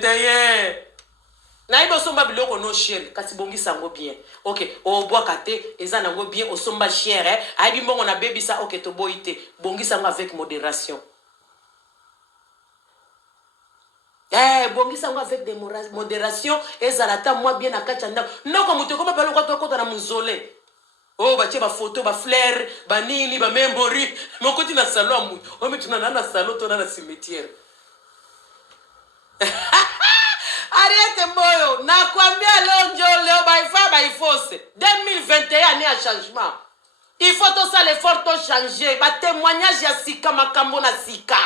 D'ailleurs, naïba somba biloko no cher, kasi bongi sango bien. Ok, o bois kate, eza nango bien, o somba cher, aibi mbongo na baby sa, ok, to boite, bongi sango avec modération. Bongi sango avec des modération, ezalata moi bien na kachanda. Non, comme tu comme palo kwa na muzole. Oh, ba tie ba photo, ba flare, ba nini, ba memory. Mon côté na salon mu. Oh, mais tu na na salon, to na cimetière. Arrête moyo, nakwambia leo by force. 2021 année à changement. Il faut tout ça l'effort to changer. Ba témoignage ya sika makambo na sika.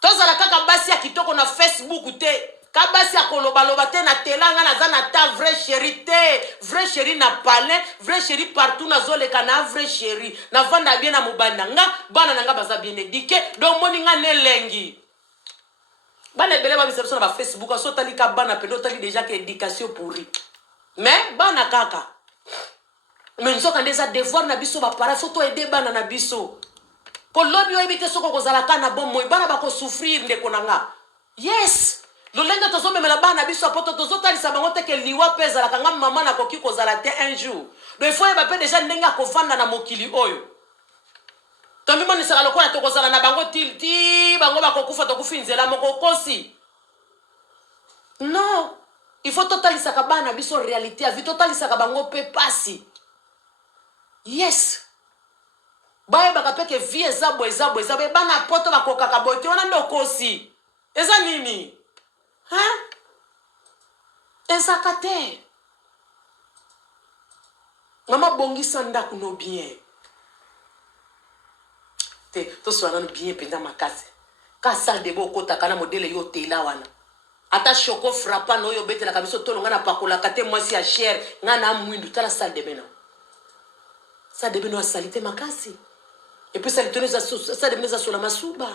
Tozala kaka basi ya kitoko na Facebook te. Kabasi ya kolobaloba te na telanga na za na ta vrai chéri te. Vrai chéri na palais, vrai chéri partout na zoleka na vrai chéri. Na vanda bien na mobanda nga, bana nga baza bien éduqué. Donc moninga nelengi. Bana bele ba bisebiso na ba Facebook aso tali ka bana pendo tali déjà que éducation pourri. Mais bana kaka. Mais nzoka ndeza devoir na biso ba para faut to aider bana na biso. Ko lobi oyebite soko kozalaka na bon moy bana bako souffrir ndeko nanga. Yes. Lolenge tozo memela bana biso apoto tozo talisa bango te ke liwa pesa la kanga mama na koki kozala te un jour. Donc il faut yeba pe déjà ndenga kovanda na mokili oyo. Tombi moni sala lokola to kozala na bango ti bango bakokufa to kufinzela moko kosi. Non. Il faut totalisa ka bana biso réalité, avi totalisa ka bango pe pasi. Yes. Baye bakapeke vie ezabo bana poto bakokaka bote wana ndokosi. Eza nini? Hein? Eza kate. Mama bongisa ndaku no bien. Te to swana no bien penda makasi. Ka salle de bo kota kana modele yo tela wana. Ata choko frappa no yo bete la kabiso tolo ngana pakola kate mwasi ya cher ngana mwindu tala salle de bena. Salle de bena salite makasi. Et puis ça lui tenait ça devenait sur la masuba.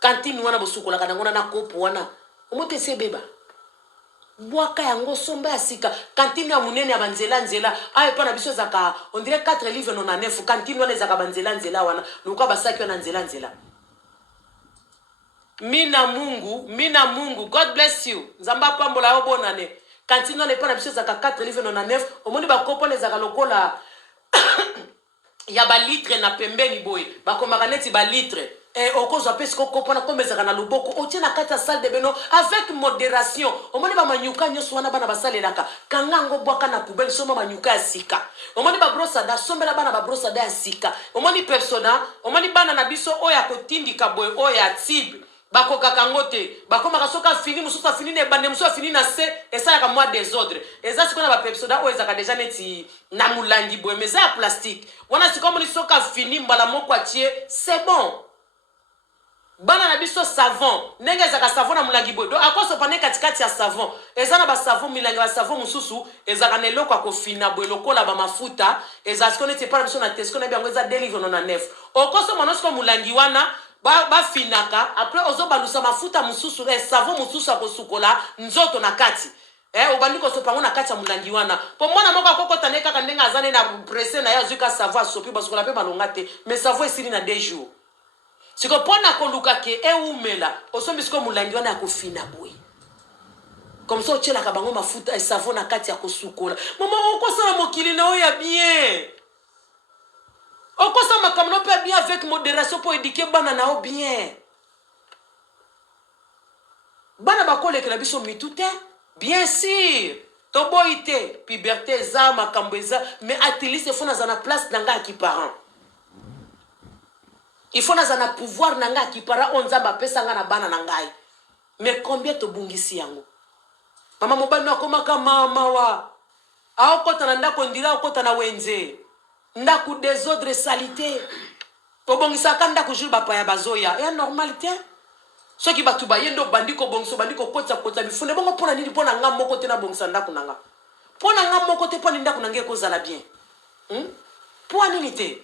Cantine wana bosukola kana ngona na kopo wana. Omote se beba. Bwaka yango somba ya sika. Cantine ya munene ya banzela nzela. Aye pa na biso zaka on dirait 4 livres non na 9. Cantine wana zaka banzela nzela wana. Luka basaki wana nzela. Mina Mungu. God bless you. Nzamba pambola yo bonane. Cantine wana pa na biso zaka 4 livres non na 9. Omoni ba kopo ne zaka lokola ya ba litre na pembeni boy bakomaka neti ba litre okozwa pesi kokopona komezaka na loboko otie na kati ya salle de beno avec modération omoni ba manyuka nyonso wana bana basalelaka kangango bwaka na poubelle soma manyuka ya sika omoni ba brosada sombela bana ba brosada ya sika omoni persona omoni bana na biso oya kotindika boy oya tibre bakokaka ngote bakomaka soka fini mususu fini ne bande mususu fini na se esalaka moi désordre eza sikona ba pepsoda o ezaka déjà neti na mulangi boye meza ya plastique wana sikomo ni soka fini mbala moko atie c'est bon bana na biso savon ndenge ezaka savon na mulangi boye donc akoso pane katikati ya savon eza na ba savon milangi ba savon mususu ezaka na eloko akofina boye lokola ba mafuta eza sikona neti pa biso na tesco na biango eza deliver na 9 okoso monosiko mulangi wana ba finaka après ozo balusa mafuta mususu savon mususu akosukola nzoto na kati obandiko so pango na kati ya mulangi wana po mwana moko akokota ne kaka ndenga azane na presser na yazuka savon sopi basukola pe balonga te mais savon esili na 2 jours siko pona koluka ke umela osombi siko mulangi wana akofina boy comme ça otela ka bango mafuta savon na kati ya kosukola mama okosala mokili na oya bien. On peut makamno pe bien avec modération pour éduquer bana na o bien. Bana bakole ke na biso mitute bien sûr. To boité puberté za makambo za mais ateliste faut na zana place nanga ki parent. Il faut na zana pouvoir nanga ki parent onza ba pesa nga na bana na ngai. Mais combien to bungisi yango? Mama mobali na komaka mama wa. Aokota na ndako ndira okota na wenze. Ndaku désordre salité obongisa kanda kujuru bapa ya bazoya ya normalité ce qui batu ba yendo bandiko bongso bandiko kota bifunde bongo pona nini pona nga moko te na bongisa ndaku nanga pona nga moko te pona ndaku nange ko zala bien pona nini te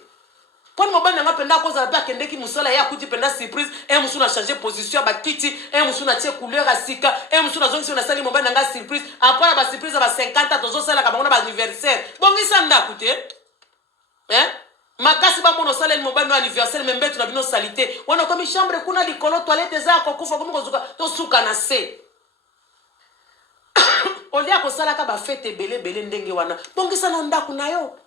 pona mobana nga penda ko zala pa kendeki musala ya kuti penda surprise musuna changer position ba kiti musuna tie couleur asika musuna zongi na sali mobana nga surprise après ba surprise ba 50 tozo sala ka bango na ba anniversaire bongisa ndaku te makasi ba mono sala mobali no anniversaire membe tu na bino salité wana comme chambre kuna likolo toilette za ko kufa comme ko zuka to suka na se olia ko sala ka ba fete belé ndenge wana bongisa na ndaku na yo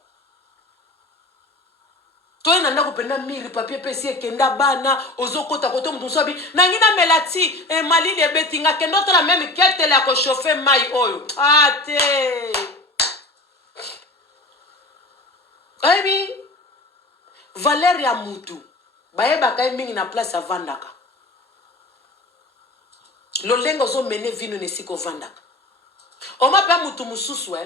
to ina ndako penda miri papier pesi kenda bana ozokota koto mtu sabi na ngina melati mali de betinga kendo to la même kete la ko chauffer mai oyo ate ebi Valeria mutu bayeba kai mingi na place avandaka lolengo zo mene vino nesiko vandaka oma pa mutu mususu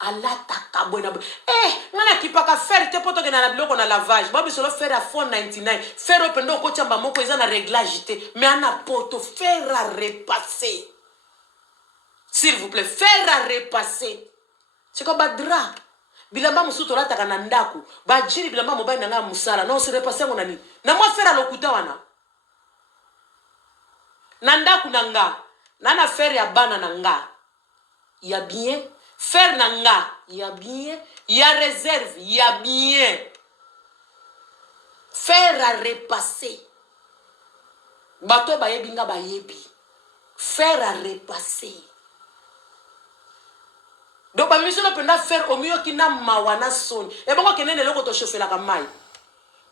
alata bwana ngana kipaka fer te poto ke na biloko na lavage babi solo fer à fond 99 fer opendo ko chamba moko eza na réglage te mais ana poto fer à repasser s'il vous plaît fer à repasser c'est comme badra bilamba musuto lata kana ndaku bajiri bilamba mobali nanga musala non se repasser ngona ni na moi fer à lokuta wana na ndaku nanga na fer ya bana nanga ya bien faire nanga ya bien ya réserve ya bien faire à repasser bato bayebi nga bayebi faire à repasser donc ba mission penda faire au mieux kina mawana soni e bongo kenene loko to chauffer la kamai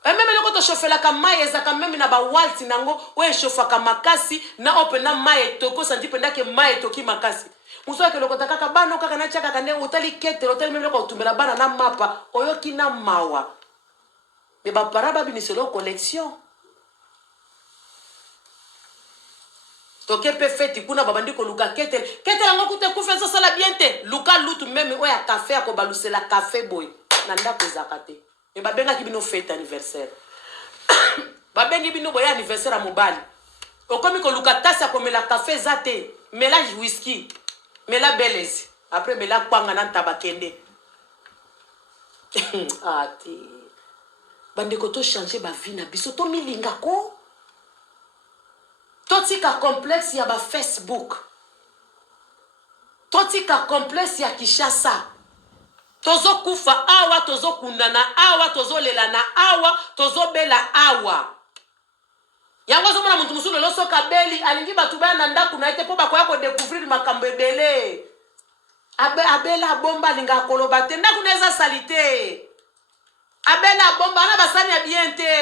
e même loko to chauffer la kamai ezaka même na ba walti nango we chauffer ka makasi na opena mai toko santi penda ke mai toki makasi muso ke lokota kaka bano kaka na chaka kande utali kete hotel même ko tumbela bana na mapa oyoki na mawa me ba paraba biniselo collection to ke pe feti kuna babandi ko luka kete ngo kute kufa so sala biente luka lutu même oya café ko balusela café boy na ndako zakate me babenga kibino fete anniversaire babengi bino boya anniversaire a mobali okomi ko luka tasa ko mela café zate mélange whisky mela belezi après mela kwanga na tabakende ati bande ko to changer ba vie na biso to milinga ko to tika complexe ya ba Facebook to tika complexe ya Kishasa tozo kufa awa tozo kundana awa tozo lelana awa tozo bela awa yango zo mona muntu musulo loso kabeli alingi batu bana ndaku na ete po bakoya ko découvrir makambo ebele abela bomba linga koloba te ndaku neza salite abela bomba na basani ya bien te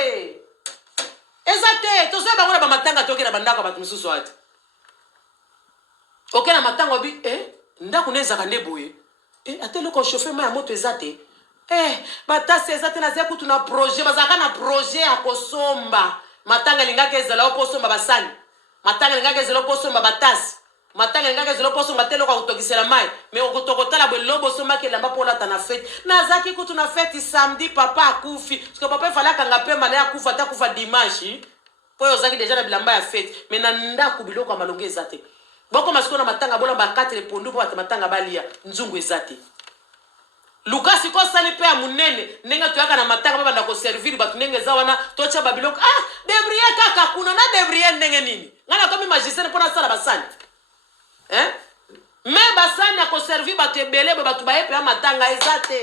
ezate tozo ba ngona ba matanga toke na bandaka batu mususu ati oke na matanga bi ndaku neza kande boye atelo ko chauffer ma moto ezate batasi ezate na zeku tuna projet bazaka na projet akosomba matanga lingake ezala oposomba basani matanga lingake ezala oposomba batasi matanga lingake ezala oposomba telo kwa kutokisela mai me okutokotala belobo somba ke lamba pola tana fete nazaki kutu na fete samedi papa akufi parce que papa fallait kanga pemba na akufa ta kufa dimanche po yozaki déjà na bilamba ya fete me na ndaku biloko ya malonge ezate boko masiko na matanga bola ba 4 pondu po matanga balia nzungu ezate Lucas ko sali pe ya munene nenga tuyaka na matanga baba ndako servir batu nenge za wana tocha babiloko debrier kaka kuna na debrier ndenge nini ngana komi magicien pona sala basani me basani ako servir batu ebele batu baye pe ya matanga ezate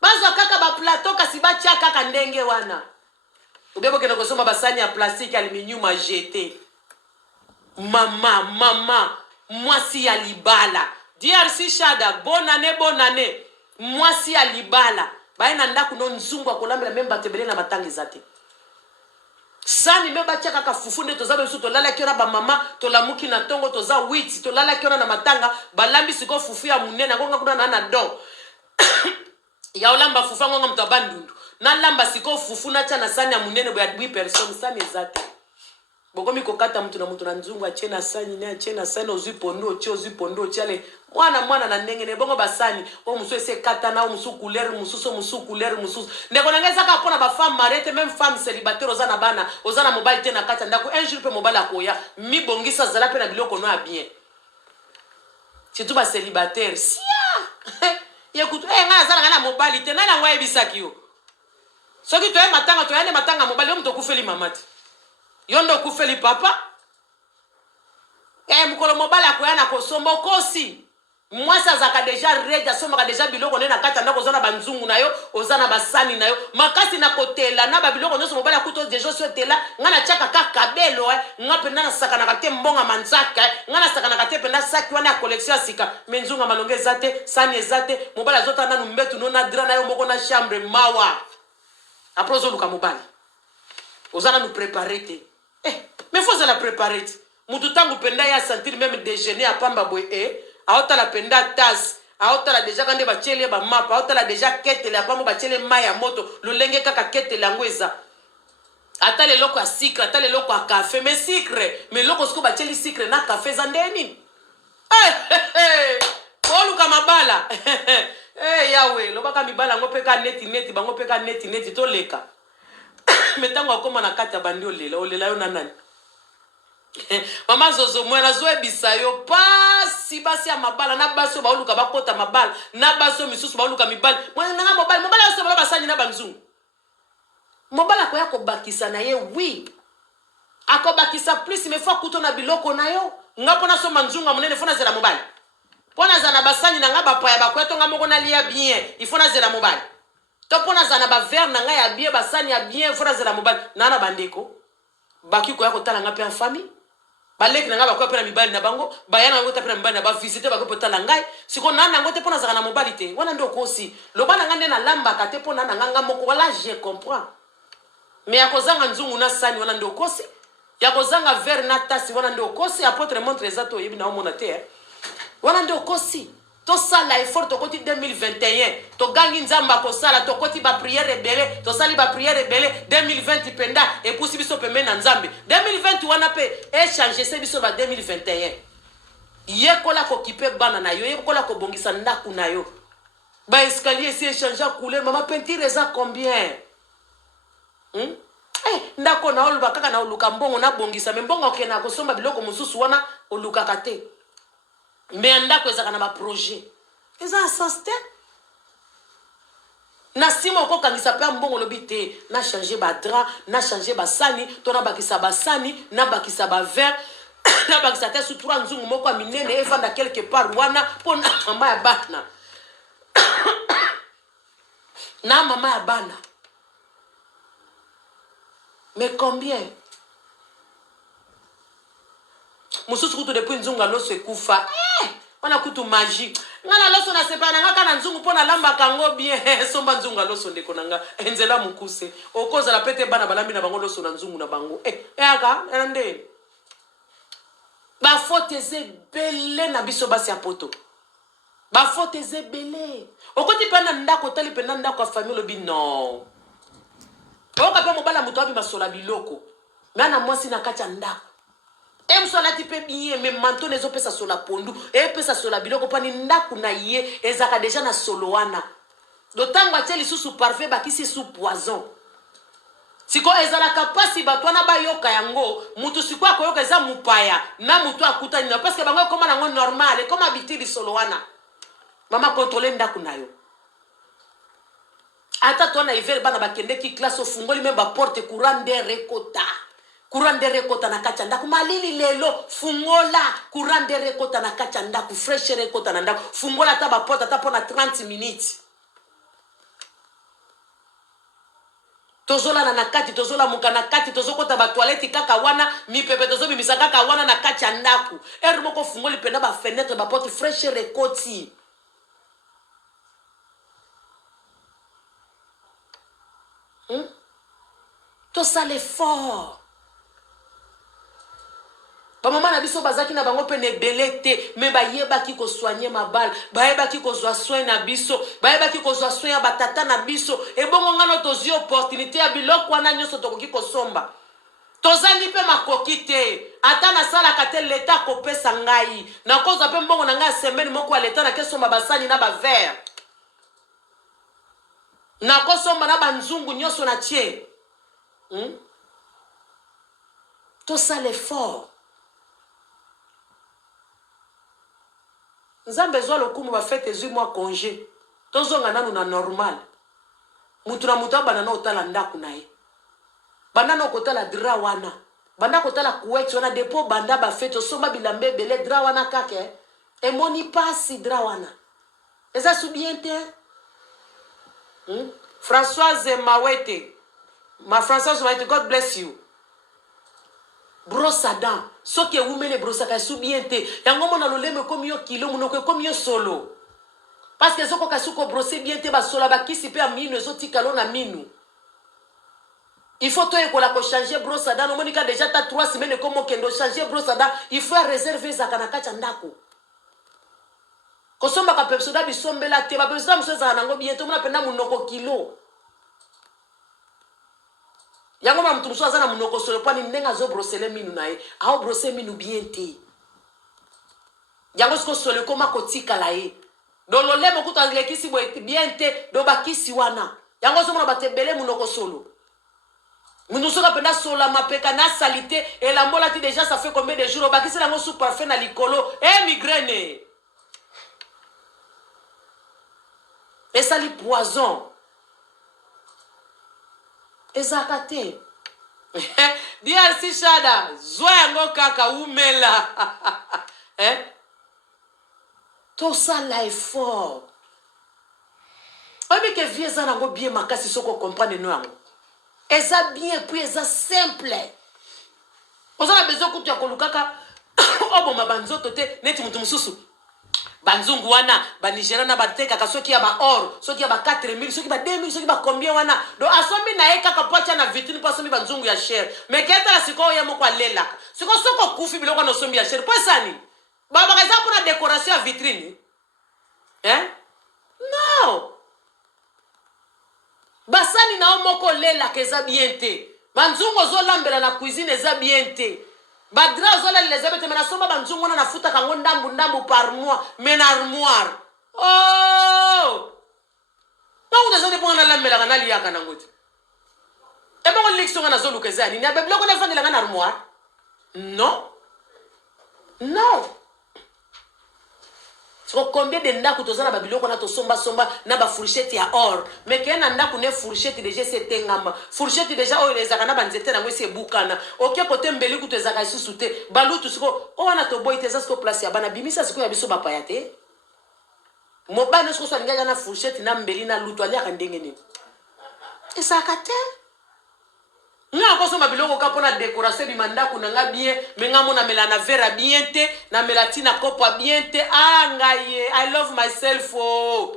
bazo kaka ba plateau kasi ba tia kaka ndenge wana ubebo kena kosoma basani ya plastique aluminium a jeté mama mwasi ya libala DRC Shada bonne année mwasi ya libala baina ndaku no nzungu akolambela memba tebele na matangi zate sani memba chaka ka fufunde tozabe biso to lala kiona ba mama to lamuki na tongo toza witi to lala kiona na matanga balambi siko fufu ya munene ngonga kuna na do ya olamba fufu ngonga mtabandundu na lamba siko fufu na chana sani ya munene bo ya 8 personnes sani zate bokomi kokata mtu na nzungu achena sani ne achena sani ozipondo chale mwana na ndenge ne bongo basani o musu ese kata na o musu couleur musu ndeko nangeza ka pona ba femme marete même femme célibataire ozana bana ozana mobile tena kata ndako un jour pe mobile akoya mi bongisa zala pe na biloko no a bien surtout ba célibataire sia yekutu nga zala na mobile tena na ngwa ebisaki yo soki to matanga to yane matanga mobile yo mto kufeli mamati yondo kufeli papa mukolo mobile akoya na kosomba kosi Moi ça zaka déjà reja soma déjà biloko na kata ndako ozana banzungu na yo ozana basani na yo makasi na kotela na ba biloko nyonso mobala kuto déjà so tela ngana chaka ka kabelo nga penda na saka na kate mbonga manzaka ngana saka na kate penda saki wana collection sika menzunga malonge zate sani ezate mobala zota na numbetu no na dra na yo moko na chambre mawa après zo luka mobala ozana nous préparer te mais faut ça la préparer mutu tangu penda ya sentir même déjeuner à pamba boy aota la penda tas aota la déjà quand ba chele ba mapa aota la déjà kete la pamba ba chele maya moto lolenge kaka kete la ngweza ata le loko a sucre ata le loko a café mais sucre mais loko sko ba chele sucre na café za ndeni oluka mabala yawe lobaka mibala ngo peka neti bango peka neti to leka metango akoma na kati ya bandi olela yo nanani Mama zozo mwena zoe bisayo pasi basi ya mabala na baso ba oluka bakota mabala na baso misusu ba oluka mibala mwena nga mobala yo seba basani na banzungu mobala ko yako bakisa na ye oui akobakisa plus mais faut kuto na biloko na yo ngapo na so manzungu munene fona zela mobala pona zana basani na nga bapaya bakweto nga moko na lia bien il faut na zela mobala to pona zana ba verre na nga ya bien basani ya bien fona zela mobala nana bandeko baki ko yako tala nga pe en famille baleki nanga bakwa pena mibali na bango bayana ngota pena mibali na ba visiter bakwa potala ngai siko nana ngote pona zaka na mobali te wana ndo kosi lobana ngande na lamba kate pona nanga moko wala je comprends mais yakozanga nzungu na sani wana ndo kosi yakozanga verre na tasi wana ndo kosi apotre montre zato yebi na omona te wana ndo kosi to sala effort to koti 2021 to gangi nzamba ko sala to koti ba prière belé to sali ba prière belé 2020 penda et pousi biso pembe na nzambe 2020 wana pe échanger se biso ba 2021 yekola ko kipe bana na yo yekola ko bongisa ndaku na yo ba escalier si échanger couleur mama peinture eza combien ndako na oluba kaka na oluka mbongo na bongisa me mbongo okena ko somba biloko mususu wana oluka kate mais ndako ezaka na ba projet eza assisté na simo ko kangisa pe mbongo lobité na changer ba drap na changer ba sani to na bakisa ba sani na bakisa ba verre na bakisa te sutura nzungu moko minene evanda quelque part wana pona mama ya bana na mama ya bana mais combien mususu kutu depuis nzunga loso ekufa wana kutu magie ngana loso na sepana ngaka na nzungu pona lamba kango bien somba nzunga loso ndeko nanga enzela mukuse okoza la pete bana balambi na bango loso na nzungu na bango aka ende ba faute zebele na biso basi apoto ba faute zebele okoti pena ndako tali pena ndako ya famille lobi non oka pe mobala muto abi masola biloko mana mwasi na kacha ndako emsola tipe bien mais manto nezo pesa sola pondu e pesa sola biloko pani ndaku na ye ezaka déjà na solo wana dotango ateli susu parfait bakisi sous poison siko ezala kapasi batwana bayoka yango mutu siko akoyoka eza mupaya na mutu akutani na parce que bango koma nango normal comme habitude solo wana mama contrôler ndaku na yo ata tona hiver bana bakende ki classe ofungoli même ba porte courant d'air ekota courant d'air ekota na kacha ndaku malili lelo fungola courant d'air ekota na kacha ndaku fresh air ekota na ndaku fungola ta ba porte ta pona 30 minutes tozola na kati tozola muka na kati tozokota ba toilette kaka wana mipepe tozo bimisa kaka wana na kacha ndaku er moko fungoli pena ba fenêtre ba porte fresh air ekoti to ça l'effort ba mama na biso bazaki na bango pene belete me ba yeba ki ko soigner mabal ba yeba ki ko zwa soin na biso ba yeba ki ko zwa soin ya batata na biso e bongo ngano tozi opportunité ya biloko wana nyoso tokoki ko somba tozali pe makoki te ata na sala kate leta ko pesa ngai na koza pe mbongo na ngai semaine moko ya leta na kesomba basani na ba verre na kosomba na banzungu nyoso na tie tout ça l'effort nzambe zwa lokumu ba fete 18 mois congé tozonga nanu na normal mutu na mutu abana na otala ndaku na ye banda na kotala dra wana banda kotala kuweti wana depo banda ba fete osomba bilambe bele dra wana kake Et moni pasi drawana. Et ça soubiente. Françoise Mawete. Ma Françoise Mawete, God bless you. Brosse à dents. Ce qui est oumele brosse à dents soubiente. Yango mona loleme comme yo kilo monoko comme yo solo. Parce que zoko kasuko brosser bien te ba sola ba kisi pe aminu zoti kalo na minu. Il faut toi ko changer brosse à dents. Monika déjà ta 3 semaines comme kendo changer brosse à dents. Il faut réserver za kanaka chandako. Kosomba ka pepsoda bisombela te ba pepsoda musoza nango bientôt mona penda munoko kilo. Yango ma mtu musoza na munoko solo pani ndenga zo brossele minu nae. Ao brosser minu bien te. Yango sko solo koma kotika la e. Do lo lemo kuta lekisi bo bien te do bakisi wana. Yango zo mona batebele munoko solo. Munusoka penda sola mapeka na salité et la mola ti déjà ça fait combien de jours bakisi lango sous parfait na likolo et migraine. Et ça li poison. Et ça kate. Dia si shada zwa yango kaka umela. Hein? Tout ça là est fort. Obi que vie ça nango bien makasi soko comprendre no. Et ça bien puis ça simple. On a besoin que tu akolukaka obo mabanzo tote neti mutu mususu. Banzungu wana ba Nigeria na bateka kasoki ya ba or, soki ya ba 4000, soki ba 2000, soki ba combien wana. Do asombi na eka kapocha na vitrine pa sombi banzungu ya share. Mais keta la siko ya moko lela. Siko soko kufi biloko na sombi ya share. Kwa sani? Ba kaza pour la décoration ya vitrine. Hein? Non. Basani na omoko lela keza biente. Banzungu zo lambela na cuisine eza biente. Badra zo les ebete mena somba banzungu na futa kango ndambu par mois mena armoire. Oh! Na unaza de pona lambela kana liaka na ngoti. E bongo lection na zo lukezani. Na bebloko na fandela kana armoire? Non. Non. So combien de ndaku tozana ba biloko na to somba na ba fourchette ya or mais que na ndaku ne fourchette déjà c'est ngama fourchette déjà o les akana banzete na ngwese bukana OK côté mbeli ku tezaka susute balutu siko o wana to boy teza siko place ya bana bimisa siko ya biso ba payate mo bana siko so ngaya na fourchette na mbeli na lutu ali aka ndenge ni esakate nga ko so mabiloko ka pona décoration bi mandaku na nga bien me nga mona melana vera bien te na melatina kopo bien te ngaye I love myself oh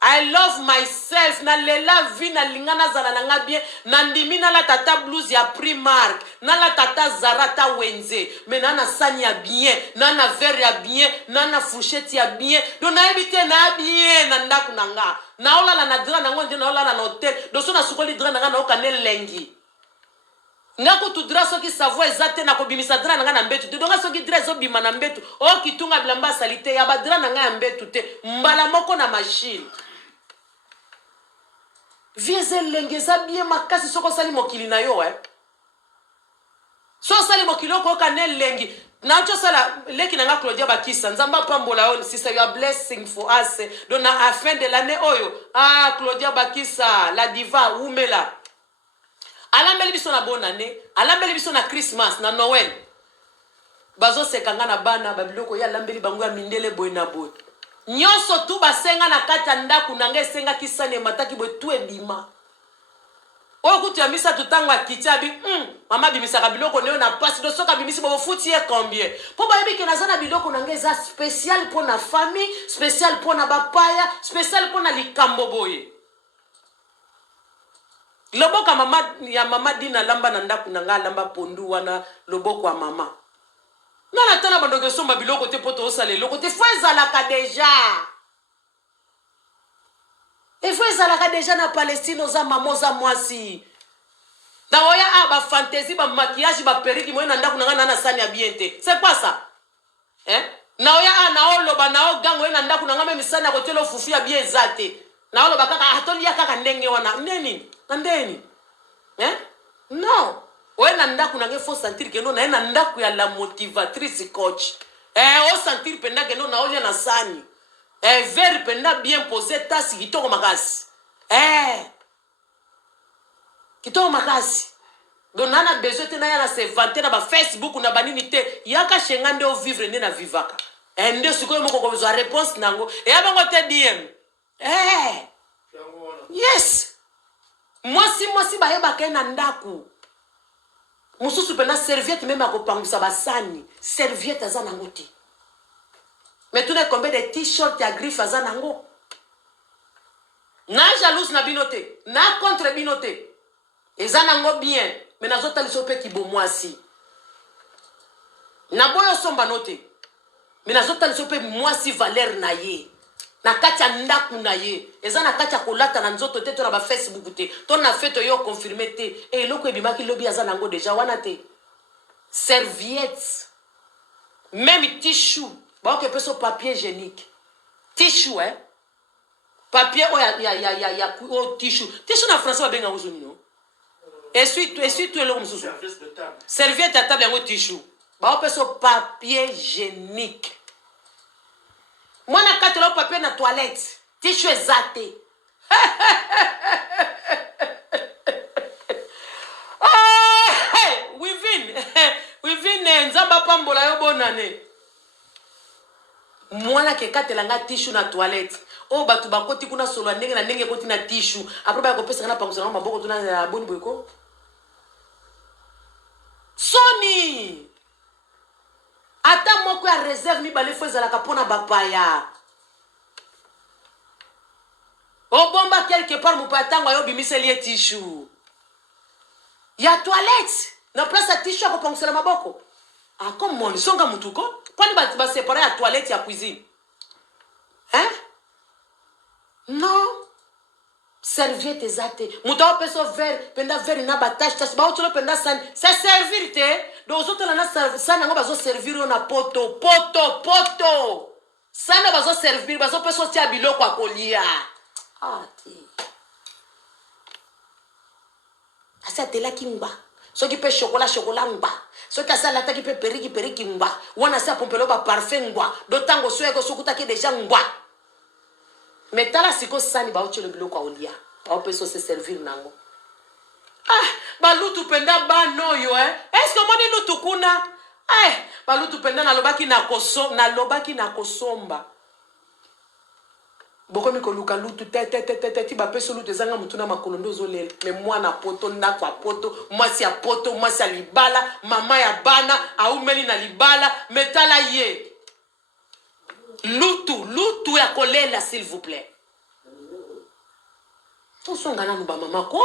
I love myself na lela vi na lingana zala na nga bien na ndimi na la tata blues ya Primark na la tata Zarata Wenze me na sani ya bien na verre ya bien na fourchette ya bien do na ebite na bien na ndaku na nga na ola na dra na ngo na ola na hotel do so na sukoli dra na nga na okane lengi ngako tu dra soki savoie ezate na kobimisa dra na nga na mbetu te donga soki dra zo bima na mbetu o kitunga bilamba salite ya ba dra na nga ya mbetu te mbala moko na machine vieze lengeza bien makasi soko sali mokili na yo so sali mokili ko kana lengi na cho sala leki na nga Claudia Bakisa nzamba pambola on si you are blessing for us donc à fin de l'année oyo Claudia Bakisa la diva umela alambeli biso na bonne année alambeli biso na Christmas na Noël bazo sekanga na bana babiloko ya lambeli bango ya mindele boy na boy nyonso tu basenga na kata ndaku na nga senga kisane mataki boy tu ebima oyo kutu ya misa tutangwa kitiabi mama bimisa biloko neo na pasi do soka bimisi bobo futi e combien po ba yebi ke nazana biloko na nga eza spécial pour na famille spécial pour na bapaya spécial pour na likambo boye loboka mama ya mama dina lamba na ndaku na nga lamba pondu wana loboko wa mama na tana bandoke somba biloko te poto osale loko te faiza la ka déjà et faiza la ka déjà na Palestine oza mamo za mwasi da oya ba fantaisie ba maquillage ba perruque mo na ndaku na nga na sani ya bien te c'est quoi ça na oya na oloba na ogango na ndaku na nga même sana ko telo fufu ya bien zate na oloba kaka atoli ya kaka ndenge wana neni ndeni non oena ndaku na ngefo sentir que non na ena ndaku ya la motivatrice coach o sentir penda que non na olia na sani ver penda bien posé tasi kitoko makasi kitoko makasi donc nana besoin te na ya na se vanter na ba Facebook na banini te yaka shenga nde o vivre nde na vivaka Ende sikoyo moko kozwa réponse nango. Et abango te DM. Eh. Yes. Moi si baye bakay na ndaku. Mususu pena serviette même akopangisa basani. Serviette aza nango te. Mais tu n'as combien de t-shirts à griffes aza nango. Na jalouse na binote. Na contre binote. Eza nango bien. Mais na zota lisope ki bo mwasi. Na boyo somba note. Mais na zota lisope mwasi valeur na ye. Na kacha ndaku na ye. Eza na kacha kolata na nzoto te to na ba Facebook te. To na fait to yo confirmer te. Et loko ebimaki lobi aza nango déjà wana te. Serviette. Même tissue. Bon que peso papier hygiénique. Tissue hein. Papier oh ya oh tissue. Tissue na français ba benga uzuni no. Essuie tout le mususu. Serviette à table yango tissue. Ba peso papier hygiénique. Moi na katelo papier na toilette. Tissue ezate. Within nzamba pambola yo bonane. Mwana ke katelanga tissue na toilette. Oh batu bakoti kuna solo ndenge na ndenge koti na tissue. Après ba ko pesa na pangusana maboko tuna na boni boyko. Soni. Ata moko ya réserve mi bale fo ezala kapona bapaya. O bomba quelque part mu patango yo bimiseli tissue. Ya toilette. Na place à tissue ko pangusana maboko. Ah comme mon songa mutuko. Kwani ba séparer la toilette ya cuisine. Hein? Non. Serviette ezate. Muta peso verre, penda verre na batache tas ba otolo penda san. C'est servir te. Donc autres la na sana ngo bazo servir na poto. Sana bazo servir, bazo peso tia biloko akolia. Ah ti. Asa te la kimba. So qui peut chocolat mba. So qui ça qui peut periki mba. Wana sa pompelo ba parfum mba. Dotango so eko sokuta ki déjà mba. Mais tala siko sani ba oche le biloko olia. Ba peso se servir nango. Ah, ba lutu penda ba noyo Est-ce que moni lutu kuna? Ba lutu penda na lobaki na kosomba. Boko mi ko luka lutu ti ba peso lutu ezanga mutuna makolondo zolele. Mais moi na poto na kwa poto, moi si a poto, moi si a libala, mama ya bana, aumeli na libala, metala ye. Lutu ya kolela s'il vous plaît. To songa na nuba mama ko?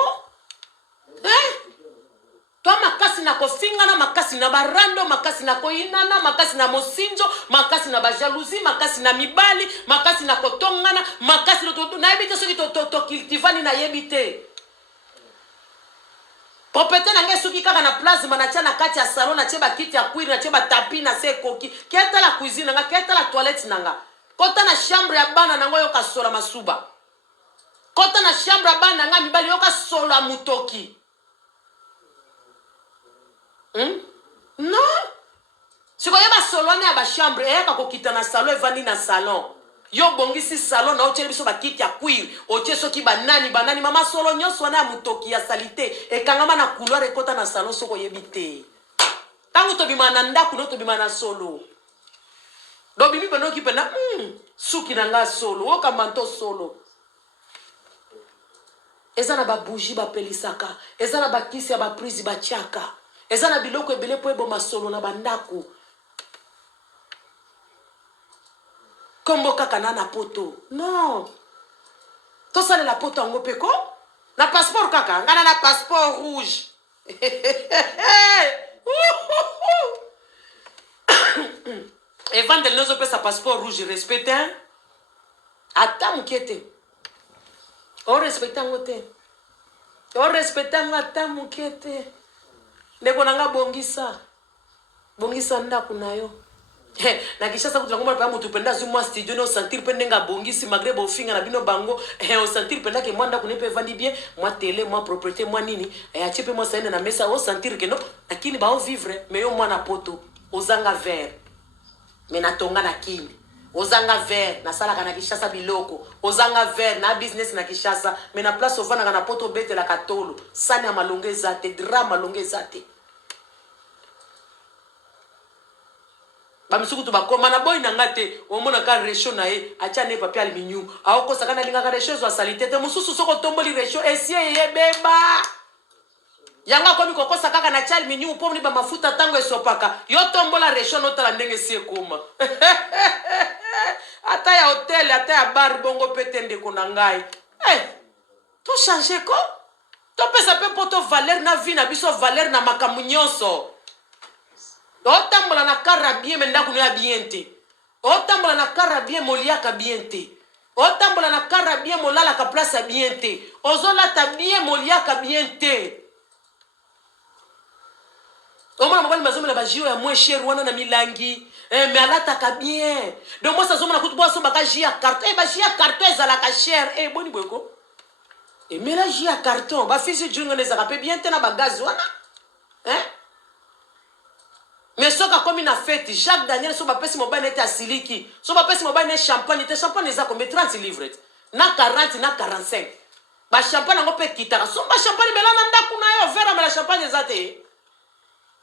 Toi makasi na kofingana, makasi na barando, makasi na koinana, makasi na mosinjo, makasi na bajalousie, makasi na mibali, makasi na kotongana, makasi na yebite soki to cultivani na yebite. Popete na nge soki kaka na plasma na tia na kati ya salon na tia ba kiti ya cuir na tia ba tapis na se koki. Keta la cuisine nga, keta la toilette nanga. Kota na chambre ya bana nango yo kasola masuba. Kota na chambre ya bana nga mibali yo kasola mutoki. Non. Si koye ba solone ya ba chambre e ka kokita na salon evandi na salon. Yo bongisi salon na ochele biso ba kiti ya cuir. Oche soki banani mama solo nyonso wana ya mutoki ya salite e kangama na couloir e kota na salon soko yebite. Tangu to bimana ndaku no to bimana solo. Do bimi bano ki pena suki nanga solo, oka manto solo. Ezana ba bougie ba pelisaka, ezana ba kisi ya ba prise ba tiaka. Ezana biloko ebele po eboma solo na bandaku. Kombo kaka na poto. Non. To sale la poto ango peko? Na passeport kaka, ngana na passeport rouge. Et vendre les autres sa passeport rouge respecté. Ata mukete. O respecté ngote. O respecté ngata mukete. Ndeko nanga bongisa. Bongisa ndaku nayo. Na kishasa kutulangoma pa mutu penda zuma studio no sentir pendenga bongisi malgré bofinga na bino bango o sentir penda ke mwanda kunepe vandi bien moi télé moi propriété moi nini achepe moi saina na mesa o sentir que no lakini ba o vivre mais yo mwana poto ozanga vert mais na tonga na kini ozanga vert na sala kana kishasa biloko ozanga vert na business na kishasa mais na place ovana kana poto bete la katolo sana malongeza te drama longeza te. bamisuku to bakoma na boy nanga te omona ka resho na ye acha ne papier aluminium aokosa kana linga ka resho zo salite te mususu soko tomboli resho esie ye beba yanga komi kokosa kaka na chali minyu pomni ba mafuta tango esopaka yo tombola resho no tala ndenge sie kuma ata ya hotel ata ya bar bongo petende kuna ngai to changer ko to pesa pe poto valeur na vie na biso valeur na makamu nyonso otambola na kara bien menda kuno ya bien te otambola na kara bien moliaka bien te otambola na kara bien molala ka place bien te ozolata bien moliaka bien te omona mobali mazomela bajio ya moins cher wana na milangi mais alataka bien donc moi sazomona kutu boso baka jia carton ba jia carton ezalaka cher boni bweko mais la jia carton ba fisi junga nezaka pe bien te na bagazi wana mais soka komi na fête Jacques Daniel so ba pesi mobali nete asiliki so ba pesi mobali ne champagne te champagne eza combien 30 livres na 40 na 45 ba champagne ngo pe kitaka so ba champagne melana ndaku na yo verre mela champagne ezate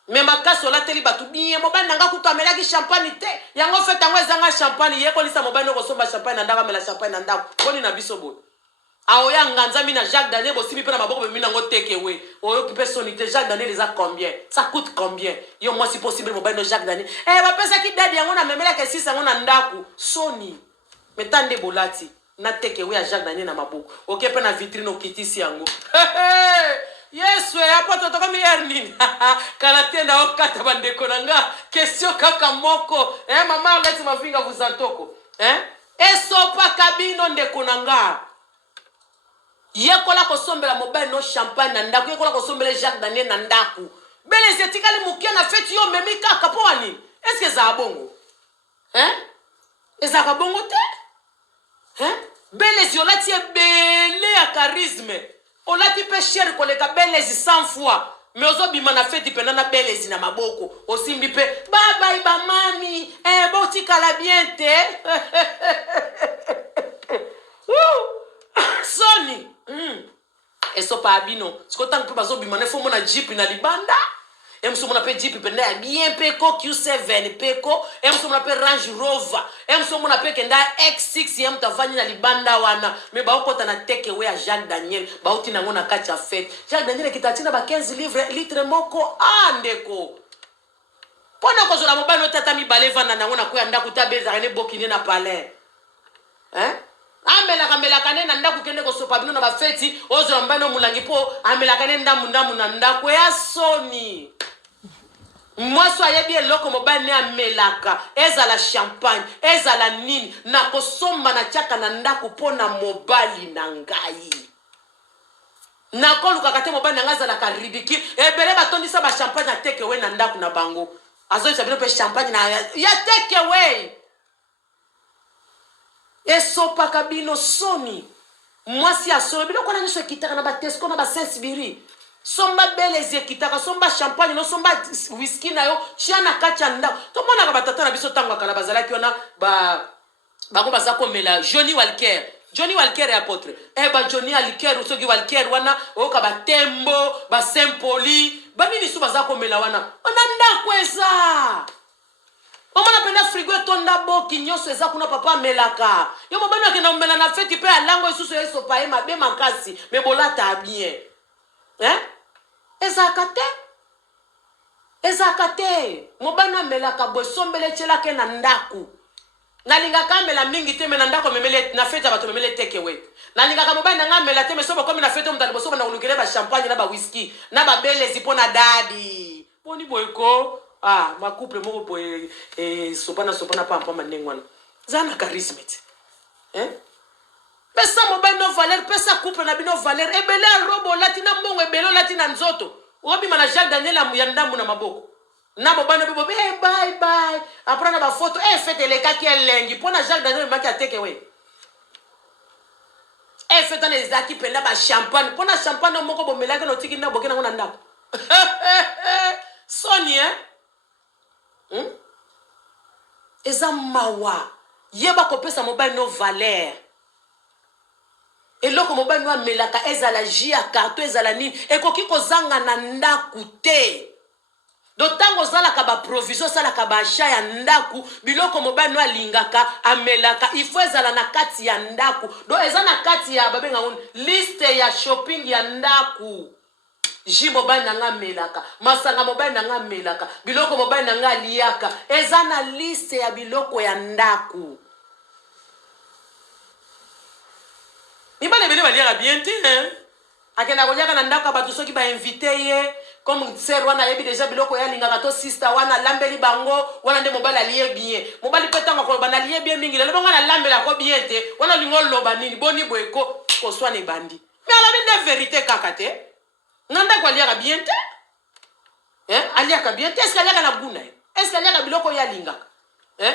mais makaso la teli batu bien mobali nanga kutamela ki champagne te yango fait tango ezanga champagne ye ko lisa mobali ko somba champagne ndaka mela champagne na ndako boni na biso bo aoya nganza mina Jacques Daniel bosimi pe na maboko be mina ngo take away oyo ki personnalité Jacques Daniel les a combien ça coûte combien yo moi si possible mobali no Jacques Daniel ba pesa ki dadi yango na memela ke sisa ngo na ndako soni metande bolati na take away ya Jacques Daniel na maboko oke pe na vitrine okitisi yango Yesu hapa totoka mierni kana tenda okata bandeko nanga question kaka moko mama leti mavinga vuzantoko esopa kabino ndeko nanga yekola kosombela mobile no champagne na ndaku yekola kosombela Jacques Daniel na ndaku bele zetikali mukia na feti yo memi kaka po ani est-ce que za bongo ezaka bongo te bele ziolati bele ya charisme olati pe cher koleka belezi 100 fois mais ozobima na feti pena na belezi na maboko osimbi pe bye ba mami boti kala bien te soni eso pa abino sikotang pe bazobima ne fomo na jeep na libanda emsomona pe jeep penda ya bien peko Q7 peko emsomona pe Range Rover emsomona pe kenda X6 ya mtavani na libanda wana me baokota na take away ya Jacques Daniel bauti nango na kati ya fête Jacques Daniel kitatina ba 15 litre moko andeko pona kozola mobali no tata mi baleva na nango na ko ya ndaku tabeza ne bokine na palais amela kane na ndaku kende ko sopa bino na ba fête ozo mbano mulangi po amela kane ndamu na ndaku ya soni moi soyez bien loko mobile ne amelaka ezala champagne ezala nini na kosomba na chaka na ndaku pona mobali na ngai na koluka kate mobile na ngazala ka ridicule ebele batondisa ba champagne na take away na ndaku na bango azo sabino pe champagne na ya take away esopa kabino soni moi si asolo bino kona niso kitaka na ba Tesco na ba Saint-Sibiri somba belezi kitaka somba champagne no somba whisky na yo chiana kacha nda to mona ka batata na biso tango kala bazalaki ona bango bazako mela Johnny Walker ya apotre ba Johnny Walker usogi Walker wana oka ba Tembo ba Saint-Poli ba nini su bazako mela wana ona nda kweza omona penda frigo etonda boki nyoso eza kuna papa melaka yo mobana ke na mela na feti pe alango isusu yeso pae mabe makasi me bolata bien ezakate mobana melaka bosombele chela ke na ndaku nalingaka mela mingi te me na ndako memele na fete bato memele take away nalingaka mobana nga mela te me soba komi na fete mutali bosoba na ulukele ba champagne na ba whisky na ba belezi pona dadi poni boyko ma couple moko boy sopana pampa manengwana zana charisme pesa mobile no valeur pesa couple na bino valeur ebele robo latina mbongo ebele latina nzoto obi mana Jacques Daniel ya ndambu na maboko na mobile bebo bye après na ba photo fete le kaki elengi pona Jacques Daniel maki ateke we fete na ezaki penda ba champagne pona champagne moko bomelaka no tiki na bokena ngona ndako soni eza mawa yeba kopesa mobile no valeur eloko mobile no amelaka ezala jia karto ezala nini ekoki kozanga na ndaku te Dotango zalaka ba provision salaka ba achat ya ndaku biloko mobali no alingaka amelaka il faut ezala na kati ya ndaku do eza na kati ya babenga ngoni liste ya shopping ya ndaku ji mobali nanga melaka masanga mobali nanga melaka biloko mobali nanga liaka eza na liste ya biloko ya ndaku mibale bele baliaka bien te hein akenda koliaka na ndako bato soki ba invité ye comme sœur wana yebi déjà biloko ya lingaka to sister wana lambeli bango wana nde mobali aliye bien mobali petanga ko bana liye bien mingi lelo bango na lambela ko bien te wana lingo loba nini boni boyeko ko swana bandi mais ala binde vérité kaka te nganda ko aliaka bien te hein aliaka bien te est-ce que aliaka na guna est-ce que aliaka biloko ya lingaka hein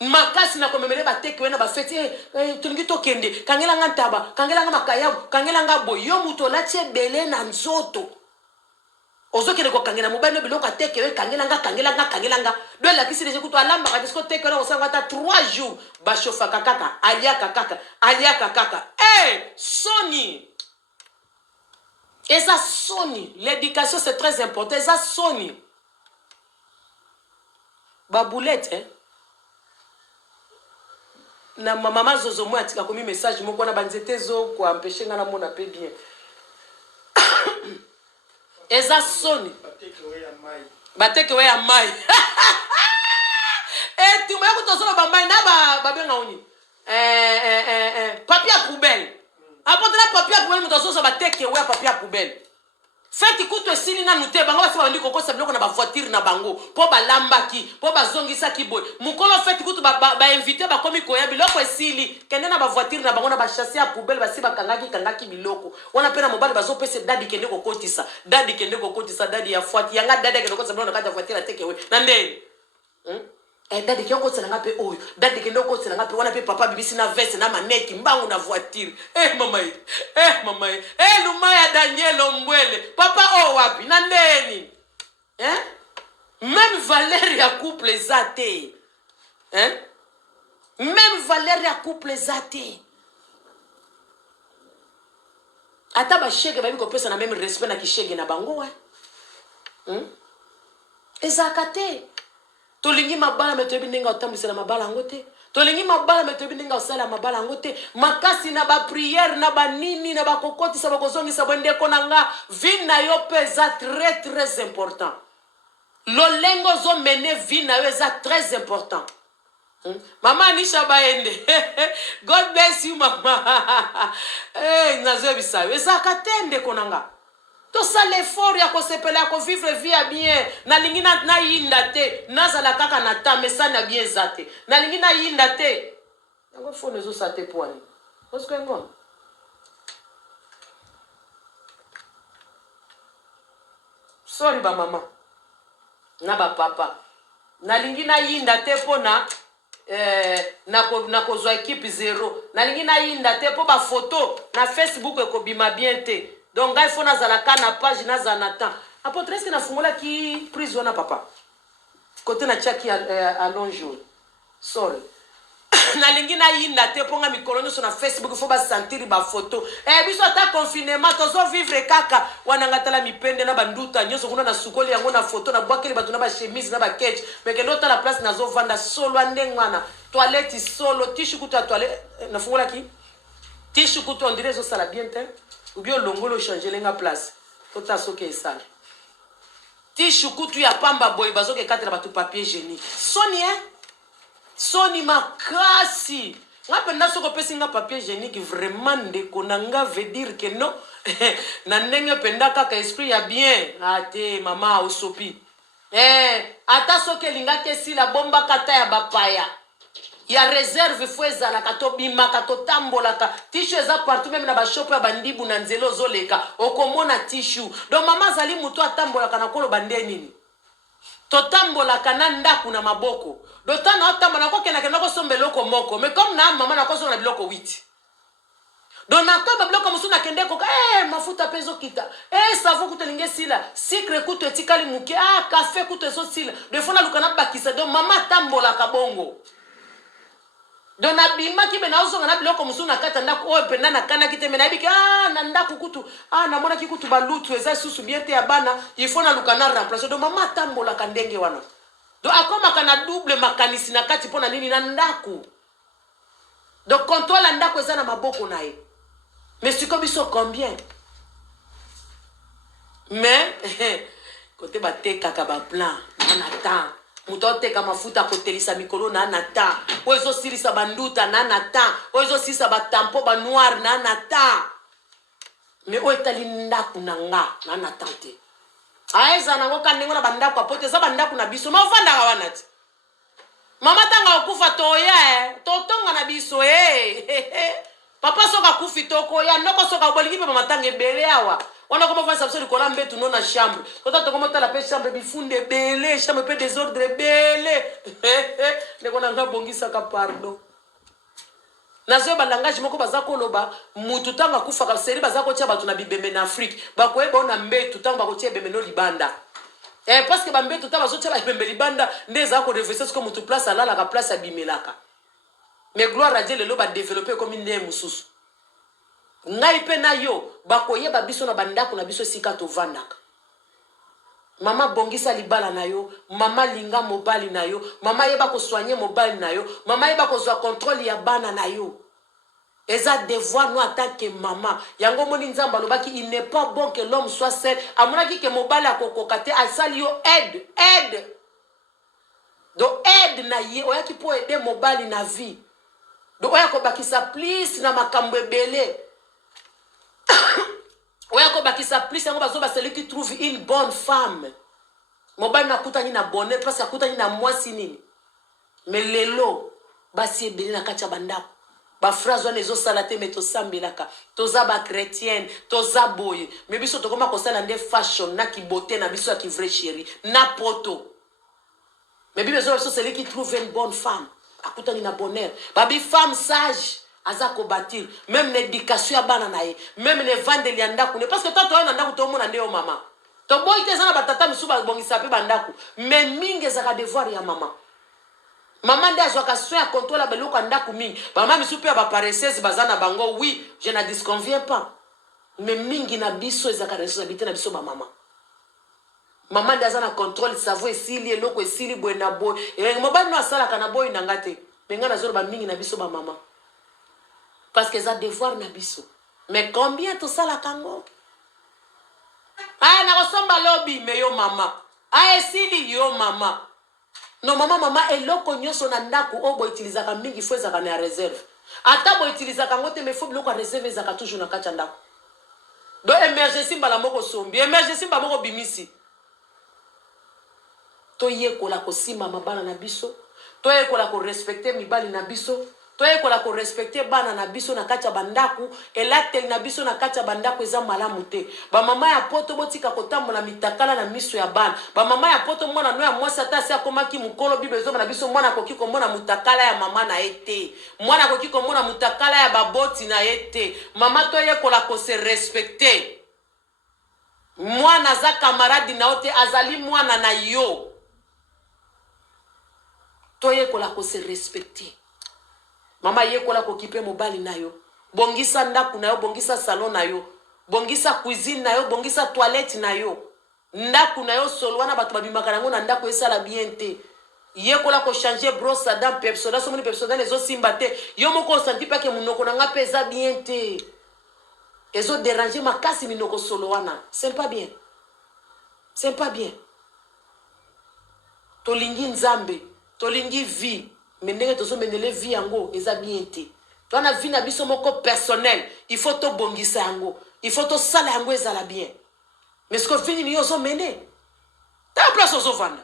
makasi na komemele bateke wena bafeti tulingi tokende kangela nga ntaba kangela nga makayabu kangela nga boyo muto latie bele na nzoto ozokende ko kangela mobali biloko ateke we kangela nga do la kisi deje kuto alamba ka disko teke na osanga ta 3 jours ba shofa kaka aliaka kaka Sony et ça Sony l'éducation c'est très important ça Sony ba boulette hein na maman zozo moi atika komi message moko na banzete zo ko empêcher nga na mona pe bien eza Sony bateke we ya mai tu me ko tozo ba mai na ba benga oni papier à poubelle apporte la papier à poubelle mutozo so bateke we papier à poubelle feti kuto sili na nute bango basi bandi koko sa biloko na ba voiture na bango po ba lambaki po ba zongisa kiboy mukolo feti kuto ba inviter ba komi koya biloko esili kende na ba voiture na bango na ba chasser à poubelle basi ba kangaki biloko wana pena mobali bazo pese dadi kende kokotisa dadi ya fuati yanga dadi kende kokotisa biloko na kata voiture ateke we na ndeni dadi kende kokotisa nga pe oyo dadi kende kokotisa nga pe wana pe papa bibisi na veste na maneti mbangu na voiture mama lumaya Daniel Mbwele papa wapi na ndeni même valeur ya couple zate même valeur ya couple zate ata ba shege ba biko pesa na même respect na kishege na bango ezakate tolingi mabala metobi ndinga otambisela mabala ngote tolingi mabala metobi ndinga osala mabala ngote makasi na ba prière na ba nini na ba kokoti sa bakozongi sa bende konanga vina yo pesa très important lolengo zo mene vina yo eza très important Mama Anisha Baende God bless you mama nazo bisayo ezakatende konanga to ça l'effort ya ko sepela ko vivre vie bien na lingina na yinda te nazala kaka na tamesa na bien zate na lingina yinda te ngo fone zo sate poani what's going on sorry ba mama na ba papa na lingina yinda te pona na ko zwa équipe 0 na lingina yinda te po ba photo na Facebook ko bima bien te donc il faut nazalaka na page nazanata apôtre est-ce que na fungola ki prison na papa côté na chaki à long jour sorry na lingi na yinda te ponga mikolo nyo na Facebook faut ba sentir ba photo biso ta confinement tozo vivre kaka wananga tala mipende na banduta nyoso kuna na sukoli yango na photo na bwakeli batu na ba chemise na ba catch mais que nota la place nazo vanda solo andengwana toilette solo tishu kuta toilette na fungola ki tishu kuta on dirait zo sala bien te ou bien longolo changer lenga place tota soke esala tishu kutu ya pamba boy bazoke katela batu papier hygiénique Sony makasi ngapenda soko pesi nga papier hygiénique vraiment ndeko nanga veut dire que non na ndenge penda kaka esprit ya bien ate mama osopi ata soke linga kesi la bomba kata ya bapaya ya réserve fo ezala ka to bima ka to tambola ka tishu eza partout même na ba shop ya bandibu na nzelo zoleka okomona tishu donc mama zali muto atambola kana kolo bande nini to tambola kana ndaku na maboko dota na otambola ko kena kena ko sombeloko moko mais comme na mama na ko so na biloko 8 donc na ko ba biloko musuna kende ko mafuta pezo kita savon kutelinge sila sucre kuto etikali muke café kuto eso sila de fona lukana bakisa donc mama tambola ka bongo donc nabima ki bena ozonga na biloko musu na kata ndako oyo penda na kana kite mena ibiki na ndako kutu na mona ki kutu balutu eza susu bien te ya bana il faut na luka na remplacer donc mama tambola ka ndenge wana donc akoma kana double makanisi na kati pona nini na ndako donc contrôle la ndako eza na maboko na ye mais siko biso combien mais côté batekaka ba plan na temps muto teka mafuta kotelisa mikolo na nata ozo silisa banduta na nata ozo silisa batampo ba noir na nata mais o etali ndaku na nga na natante aeza nango kandengo na bandaku apote za bandaku na biso ma ofanda ka wana ti mama tanga okufa toya totonga na biso papa soka kufi toko ya noko soka bolingi pe mama tanga ebele awa on a commencé à faire coller mbé tout non na chambre quand on commence à la pêche chambre bifunde belé chambre peu désordre belé ne kona nga bongisa ka pardon nazo ba langage moko bazako loba mutu tanga kufa ka seri bazako tia batu na bibembe na Afrique ba ko eba na mbé tout tanga ba ko tia bembe no libanda parce que ba mbé tout tanga bazo tia ba bembe libanda ndeza ko reverser comme mutu place ala la place abimelaka mais gloire à Dieu le loba développer comme une mususu ngai pe na yo bakoyeba biso na bandako na biso sika to vandaka mama bongisa libala na yo mama linga mobali na yo mama yeba ko soigner mobali na yo mama yeba ko zwa contrôle ya bana na yo eza devoir no en tant que maman yango moni nzamba lobaki il n'est pas bon que l'homme soit seul amonaki ke mobali akokokate asali yo aide donc aide na ye oyaki po aider mobali na vie donc oyako bakisa please na makambo ebele oyako bakisa plus yango bazo ba celui qui trouve une bonne femme mobali na kutani na bonheur parce que kutani na mwasi nini mais lelo basi ebele na kati ya bandako ba phrase wana ezo salate mais to sambelaka toza ba chrétienne toza boye mais biso tokoma kosala nde fashion na ki beauté na biso ya ki vrai chéri na poto mais biso biso celui qui trouve une bonne femme akutani na bonheur babi femme sage azako bâtir même l'éducation ya bana na ye même ne vendre lianda kune parce que toi toi na ndako to mona ndeo mama to boy te sana batata misuba bongisa pe bandako mais mingi ezaka devoir ya mama mama nde azwaka soin ya contrôle beloko ndako mingi mama misupe ya ba paresseuse bazana bango oui je ne disconviens pas mais mingi na biso ezaka responsabilité na biso ba mama mama nde azana contrôle savo esili eloko esili boy na boy et mobali no asala kana boy na ngate menga na zoro ba mingi na biso ba mama parce que ça devoir na biso mais combien tout ça la kango na kosomba lobby mais yo mama esili yo mama no mama eloko nyoso na ndako obo utilizaka mingi fo ezaka na réserve ata bo utilizaka ngote mais faut biloko réserve ezaka toujours na kati ndako do emergency mbala moko sombi emergency mbala moko bimisi to yekola kosima mabana na biso to yekola ko respecter mibali na biso toye kola ko respecter bana na biso na kacha bandaku elatel na biso na kacha bandaku eza malamu te ba mama ya poto botika kotambola mitakala na miso ya bana ba mama ya poto mwana no ya mwasi ata si akomaki mukolo bibezo na biso mwana koki komona mutakala ya mama na ete mwana koki komona mutakala ya baboti na ete mama toye kola ko se respecter mwana za camarade na ote azali mwana na yo toye kola ko se respecter mama yekola kokipe mobali na yo bongisa ndaku na yo bongisa salon na yo bongisa cuisine na yo bongisa toilette na yo ndaku na yo solo wana batu babimaka nango na ndaku esala bien te yekola ko changer brosse à dents Pepsodent so moni Pepsodent ezo simba te yo moko senti pa ke munoko na nga pesa bien te ezo déranger makasi minoko solo wana c'est pas bien tolingi nzambe tolingi vie menenge tozo menele vie yango eza bien te to na vie na biso moko personnel il faut to bongisa yango il faut to sala yango ezala bien mais ce que vini ni ozo mene ta place ozo vanda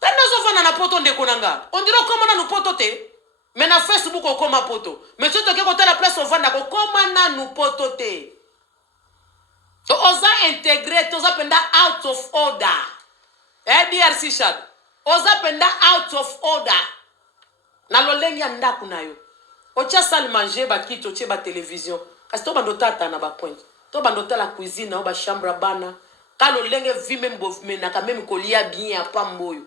ta nozo vanda na poto ndeko nanga on dirait comment na nu poto te mais na Facebook okoma poto mais tu to ke kota la place ovanda ko comment na nu poto te to oza intégrer to za penda out of order DRC chat oza penda out of order na lolengi ya ndaku na yo ocha salle manger ba kito che ba télévision kasi to bando tata na ba point to bando la cuisine na ba chambre bana ka lolenge vi même bovme na ka même kolia bien ya pamboyo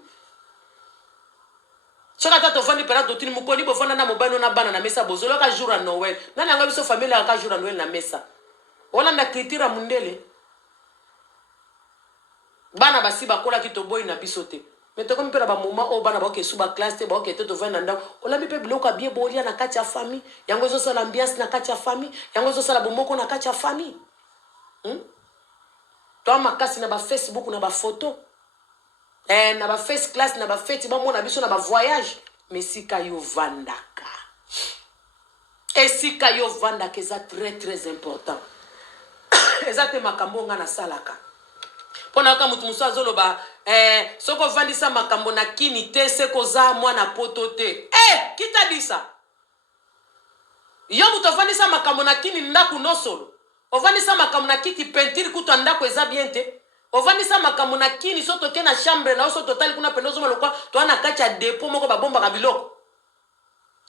Soka tata fandi pera dotini mukoni bo fanda na mobano na bana na mesa bozolo ka jour à Noël. Nani anga biso famille ka jour à Noël na mesa. Wala na culture mundele. Bana basi bakola ki to boy na biso te. Mais to comme pera ba moment o bana ba ke suba classe te ba ke to vanda nda. Ola mi pe bloka bien bolia na kati ya famille. Yango zo sala ambiance na kati ya famille. Yango zo sala bomoko na kati ya famille. To makasi na ba Facebook na ba photo. Na ba first class na ba fête ba mona biso na ba voyage mais sika yo vandaka et sika yo vandaka c'est très très important exactement makambo nga na salaka pona ka mutu muso azoloba soko vandisa makambo na kini te seko za mwana poto te qui t'a dit ça yo mutu vandisa makambo na kini ndaku no solo ovandisa makambo na kiti peinture kuto ndako eza bien te ovandisa makambo na kini soto ke na chambre na soto tali kuna penozo malokwa to ana kati ya dépôt moko ba bomba ka biloko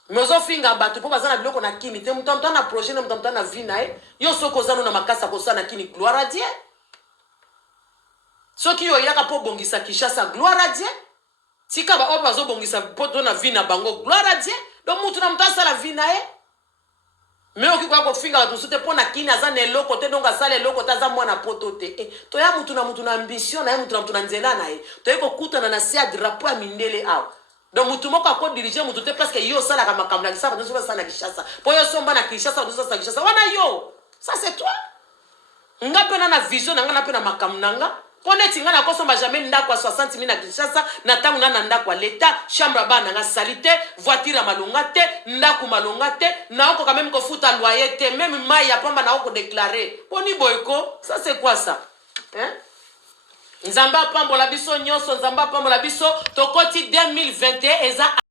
mezo finga batu po bazana biloko na kini te mutamta na projet na mutamta na vie na yo soko zano na makasa ko sana kini gloire à Dieu soki yo yaka po bongisa Kishasa gloire à Dieu tika ba oba zo bongisa po to na vie na bango gloire à Dieu donc mutu na mutasa la vie na mais oki kwa ko finga batu sote po na kini azana eloko te donc asala eloko ta za mwana poto te to ya mutu na ambition na ya mutu na nzela na to yeko kutana na sia drapeau ya mindele aw donc mutu moko ako diriger mutu te parce que yo sala ka makamla ki sala to sala na Kishasa po yo somba na Kishasa to sala Kishasa wana yo ça c'est toi nga pena na vision nga na pena makamnanga pone tinga na kosomba jamais ndako 60 000 na Kishasa na tangu na ndako à l'état chambre bana nga salité voiture malonga te ndako malonga te na oko quand même ko futa loyer te même mai ya pamba na oko déclarer poni boyko ça c'est quoi ça Nzamba pambola biso nyonso nzamba pambola biso tokoti 2021 eza